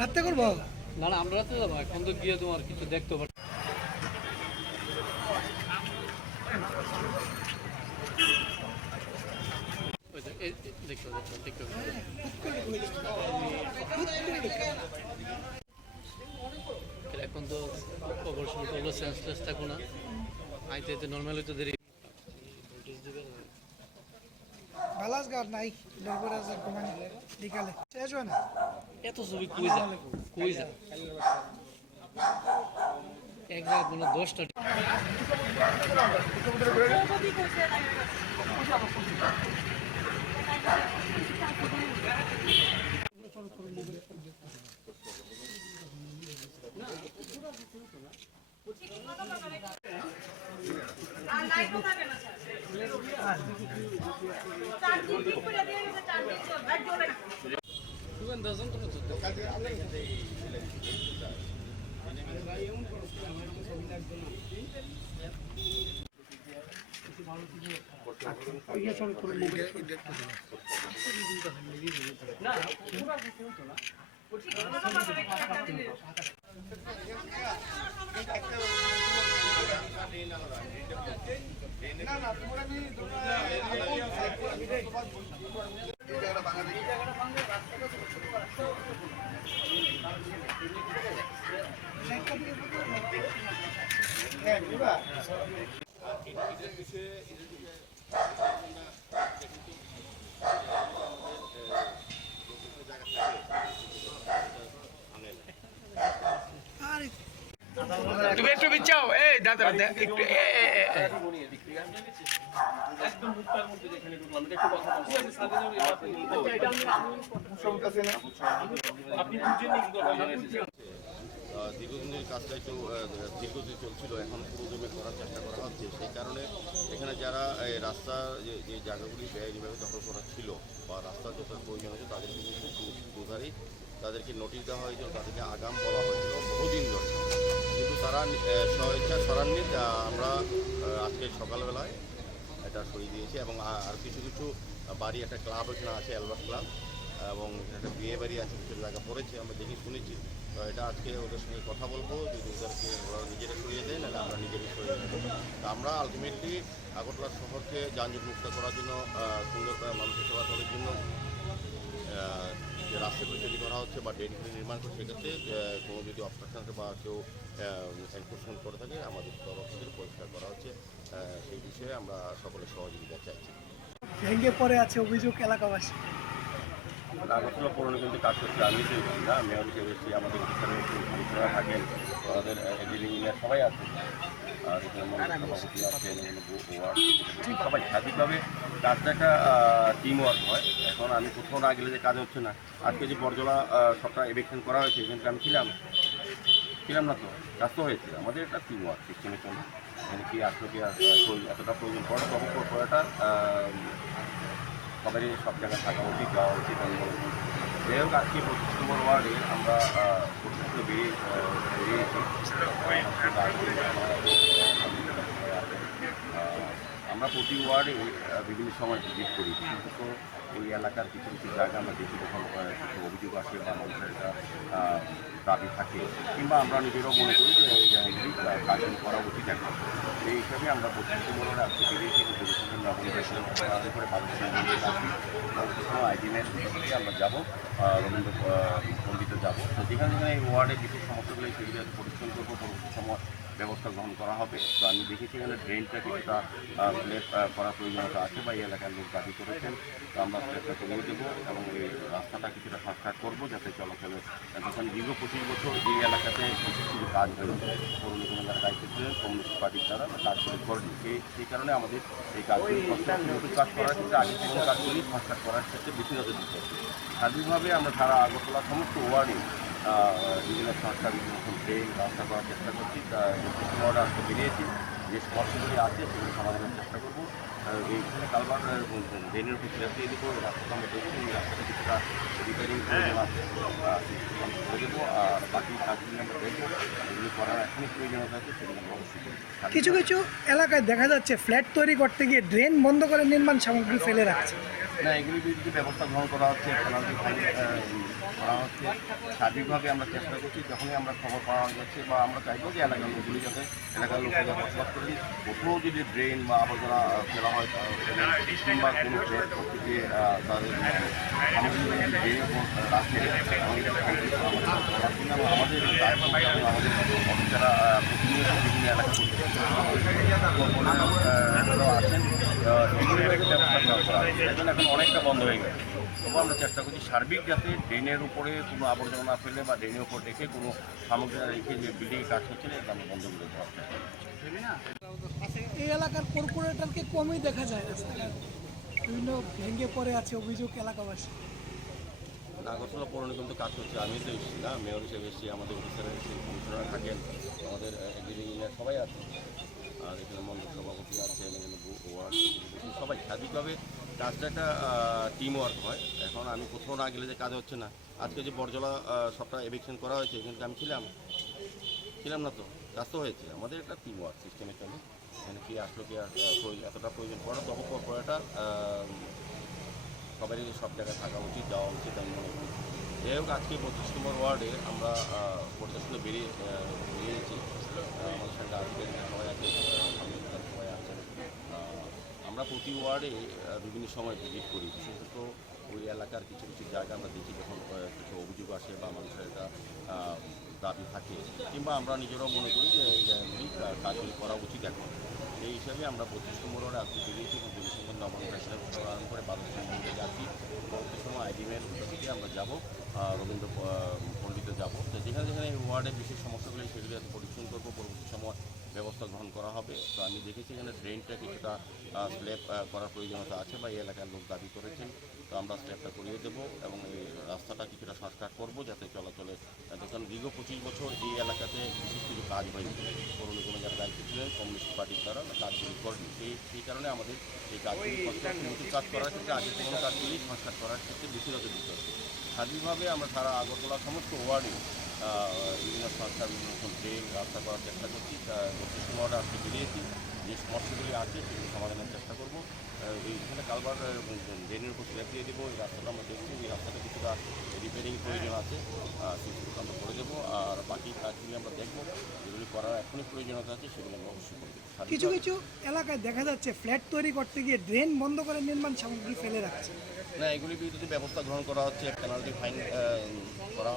রাতে করবো না না আমরা রাতে যাবো এখন তো গিয়ে তোমার কিছু দেখতে পারো এখন তো অপারেশন করলো সেন্সলেস থাকো না আইতে আইতে নর্মাল হইতে দেরি বালাস গার নাই ডরবরাজ কমানি বিকালে শেষ হয় না এত ছবি কই যা এক জায়গায় কোনো 10টা তুমি একটু বিচ্ছাও এই দাদা একটু একদম মুক্তার মধ্যে যেখানে ঢুকলাম এটা একটু কথা বলছি আপনি বুঝেননি কি কথা দীর্ঘদিনের কাজটা একটু দীর্ঘদিন চলছিল, এখন পুরোদমে করার চেষ্টা করা হচ্ছে। সেই কারণে এখানে যারা রাস্তার যে জায়গাগুলি ব্যয়নিভাবে দখল করা ছিল বা রাস্তার যত প্রয়োজন হয়েছে তাদেরকে কিন্তু দুধারেই তাদেরকে নোটিশ দেওয়া হয়েছিল, তাদেরকে আগাম বলা হয়েছিল বহুদিন ধরে, কিন্তু তারা স্বেচ্ছা সরাননি। আমরা আজকে সকালবেলায় এটা সরিয়ে দিয়েছি এবং আর কিছু কিছু বাড়ি, একটা ক্লাব এখানে আছে অ্যালবার্ট ক্লাব, এবং একটা বিয়ে বাড়ি আছে, কিছু জায়গা পড়েছে, আমরা দেখি শুনেছি। তো এটা আজকে ওদের সঙ্গে কথা বলবো, যদি ওদেরকে ওরা নিজেরা সরিয়ে দেয়, নাহলে আমরা নিজেরাই সরিয়ে দেবো। তো আমরা আলটিমেটলি আগরতলা শহরকে যানজট মুক্ত করার জন্য, সুন্দর মানুষের সেবা করার জন্য যে রাস্তাগুলো তৈরি করা হচ্ছে বা ড্রেনগুলি নির্মাণ করছে, সেক্ষেত্রে কোনো যদি অবস্ট্রাকশন আছে বা কেউ এনফোর্সমেন্ট করে থাকে, আমাদের তরফ থেকে পরিষ্কার করা হচ্ছে। সেই বিষয়ে আমরা সকলের সহযোগিতা চাইছি। ভেঙে পড়ে আছে অভিযোগ এলাকাবাসী। আগরতলা পৌরনে কিন্তু কাজ করছে, আমি না মেয়র হিসেবে এসেছি, আমাদের অফিসাররা থাকেন, আমাদের এডিটিং ইঞ্জিনিয়ার সবাই আছে, আর এখানে সভাপতি আছেন, সবাই স্বাভাবিকভাবে কাজটা একটা টিম ওয়ার্ক হয়। এখন আমি কোথাও না গেলে যে কাজ হচ্ছে না, আজকে যে বরজলা সবটা এভেকশন করা হয়েছে, এখানটা আমি ছিলাম না, তো কাজ তো হয়েছে। আমাদের একটা টিম ওয়ার্ক সিস্টেমের জন্য এখানে কি আসলে কি এতটা প্রয়োজন পড়ে, তখন করাটা সবারই সব জায়গায় থাকা উচিত, যাওয়া উচিত। আমি বলব যাই হোক, আজকে 25 নম্বর ওয়ার্ডে আমরা বেরিয়েছি। আমরা প্রতি ওয়ার্ডে বিভিন্ন সময় ভিজিট করি, কিন্তু তো ওই এলাকার কিছু কিছু জায়গা আমরা দেখি, যখন কিছু অভিযোগ আসে বা মানুষের একটা দাবি থাকে, কিংবা আমরা নিজেরাও মনে করি যে এই জায়গাগুলি কাজগুলি করা উচিত। এখন এই হিসাবে আমরা 25 নম্বরে আজকে বেরিয়েছি, করে মানুষের আইডি ম্যাচ আমরা যাবো, রবীন্দ্র পন্ডিতে যাবো। যেখানে যেখানে এই ওয়ার্ডে বিশেষ সমস্যাগুলো সেগুলো পরিচ্ছন্ন করবো, পরবর্তী সময় ব্যবস্থা গ্রহণ করা হবে। তো আমি দেখেছি এখানে ড্রেনটা কিছুটা স্লেপ করার প্রয়োজনীয়তা আছে বা এই এলাকার লোক দাবি করেছেন। তো আমরা স্লেপটা করিয়ে দেবো এবং এই রাস্তাটা কিছুটা সংস্কার করবো যাতে চলাচলে, যখন দীর্ঘ 25 বছর এই এলাকাতে বিশেষ কিছু কাজ হয়েছে পৌর নিগমের যারা দায়িত্ব ছিলেন কমিউনিস্ট পার্টির দ্বারা কাজগুলি করেনি, সেই কারণে আমাদের এই কাজগুলি নতুন কাজ করার ক্ষেত্রে আগে পুরনো কাজগুলি সংস্কার করার ক্ষেত্রে বেশি নজর দিতে হবে। স্বাধীনভাবে আমরা সারা আগরতলা সমস্ত ওয়ার্ডে বিভিন্ন সংস্কার বিভিন্ন ট্রেন রাস্তা করার চেষ্টা করছি। ওয়ার্ডে আজকে বেরিয়েছি, যে সমস্যাগুলি আছে সেগুলো সমাধানের চেষ্টা করবো। এইখানে কালবার ড্রেনের উপর ফেরত দিয়ে দেবো, রাস্তাটা আমরা দেখছি এই রাস্তাটা কিছুটা রিপেয়ারিং প্রয়োজন আছে করে দেবো। আর বাকি কাজগুলি আমরা দেখবো, এগুলি করার এখনই প্রয়োজনীয়তা আছে সেগুলো আমরা অবশ্যই করবো। কিছু কিছু এলাকায় দেখা যাচ্ছে ফ্ল্যাট তৈরি করতে গিয়ে ড্রেন বন্ধ করে নির্মাণ সামগ্রী ফেলে রাখছে। না, এগুলির বিরুদ্ধে ব্যবস্থা গ্রহণ করা হচ্ছে, পেনাল্টি ফাইন করা হচ্ছে। সার্বিকভাবে আমরা চেষ্টা করছি, যখনই আমরা খবর পাওয়া যাচ্ছে বা আমরা চাইবো যে এলাকার লোকগুলি যাতে এলাকার লোকেরা বসবাস করেন, কোথাও যদি ড্রেন বা আবর্জনা ফেলা হয় কিংবা কোনো ফ্ল্যাট করতে গিয়ে তাদের ড্রেনের উপর রাখে আমাদের আমাদের অফিসাররা প্রতিনিয়ত বিভিন্ন এলাকা আছেন, এগুলির একটা ব্যবস্থা গ্রহণ করা হচ্ছে। এখন অনেকটা বন্ধ হয়ে গেছে, তবু আমরা চেষ্টা করছি সার্বিক যাতে ড্রেনের উপরে কোনো আবর্জনা না ফেলে বা ড্রেনের উপর রেখে কোনো সামগ্রী রেখে যে বিল্ডিংয়ে কাজ হচ্ছে এটা আমরা বন্ধ করে দেওয়া হচ্ছে। এই এলাকার কর্পোরেটরকে কমই দেখা যায় রাস্তাঘাট বিভিন্ন ভেঙে পড়ে আছে অভিযোগ এলাকাবাসী। আগরতলা পৌর নিগম তো কাজ করছে, আমি তো এসেছি না, মেয়র হিসেবে এসেছি, আমাদের অফিসাররা এসেছি, কমিশনাররা থাকেন, আমাদের ইঞ্জিনিয়ার সবাই আছে, আর এখানে মন্ডল সভাপতি আছেন, এখানে ওয়ার্ড সবাই স্বাভাবিকভাবে কাজটা একটা টিম ওয়ার্ক হয়। এখন আমি কোথাও না গেলে যে কাজ হচ্ছে না, আজকে যে বরজলা সবটা এভিকশন করা হয়েছে এখানে আমি ছিলাম না, তো কাজ তো হয়েছে। আমাদের একটা টিম ওয়ার্ক সিস্টেমে চলে, এখানে কে আসলো কে এতটা প্রয়োজন পড়ে, তবে কর্পোরেটর সবারই সব জায়গায় থাকা উচিত, যাওয়া উচিত আমি মনে করি। যাই হোক, আজকে 25 নম্বর ওয়ার্ডে আমরা প্রশাসনে বেরিয়েছি, আমাদের সঙ্গে আজকে সবাই আছে, সবাই আছেন। আমরা প্রতি ওয়ার্ডে বিভিন্ন সময় ভিজিট করি, বিশেষত ওই এলাকার কিছু কিছু জায়গা আমরা দেখি যখন কিছু অভিযোগ আসে বা মানুষের একটা দাবি থাকে, কিংবা আমরা নিজেরাও মনে করি যে এই জায়গাগুলি কাজগুলি করা উচিত। এখন এই হিসাবে আমরা 25 নম্বর ওয়ার্ডে আজকে বেরিয়েছি এবং জনসংখ্যা নবনির্বাচনের আরম্ভ করে 12 মন্দিরে যাচ্ছি। পরবর্তী সময় আইডিএমের থেকে আমরা যাব রবীন্দ্র পল্লীতে যাব। তো যেখানে যেখানে এই ওয়ার্ডে বিশেষ সমস্যাগুলি সেগুলি পরিচ্ছন্ন করবো, পরবর্তী সময় ব্যবস্থা গ্রহণ করা হবে। তো আমি দেখেছি এখানে ড্রেনটা কিছুটা স্ল্যাপ করার প্রয়োজনীয়তা আছে বা এই এলাকার লোক দাবি করেছেন। তো আমরা স্ল্যাপটা করিয়ে দেবো এবং এই রাস্তাটা কিছুটা সংস্কার করবো যাতে চলাচলে, যখন দীর্ঘ 25 বছর এই এলাকাতে বিশেষ কিছু কাজ হয়নি, পৌর নিগমের যারা দায়িত্ব ছিলেন কমিউনিস্ট পার্টির দ্বারা কাজগুলি করেনি, সেই কারণে আমাদের এই কাজগুলি নতুন কাজ করার ক্ষেত্রে আগে পুরনো কাজগুলি সংস্কার করার ক্ষেত্রে বেশি নজর দিতে হবে। স্বাধীনভাবে আমরা সারা আগরতলা সমস্ত ওয়ার্ডে বিভিন্ন সংস্কার বিভিন্ন রকম ট্রেন রাস্তা করার চেষ্টা করছি। 25 ওয়ার্ডে আজকে বেরিয়েছি, যে সমস্যাগুলি আছে সেগুলো সমাধানের চেষ্টা করবো। এইখানে কালবার ড্রেনের উপর ফেরত দিয়ে দেবো, এই রাস্তাটা আমরা দেখছি, এই রাস্তাটা কিছুটা রিপেয়ারিং প্রয়োজন আছে, সেগুলো আমরা করে দেবো। আর বাকি কাজগুলি আমরা দেখবো, যেগুলি করার এখনই প্রয়োজনীয়তা আছে সেগুলো আমরা অবশ্যই করবো। কিছু কিছু এলাকায় দেখা যাচ্ছে ফ্ল্যাট তৈরি করতে গিয়ে ড্রেন বন্ধ করে নির্মাণ সামগ্রী ফেলে রাখছে। না, এগুলির বিরুদ্ধে ব্যবস্থা গ্রহণ করা হচ্ছে, পেনাল্টি ফাইন করা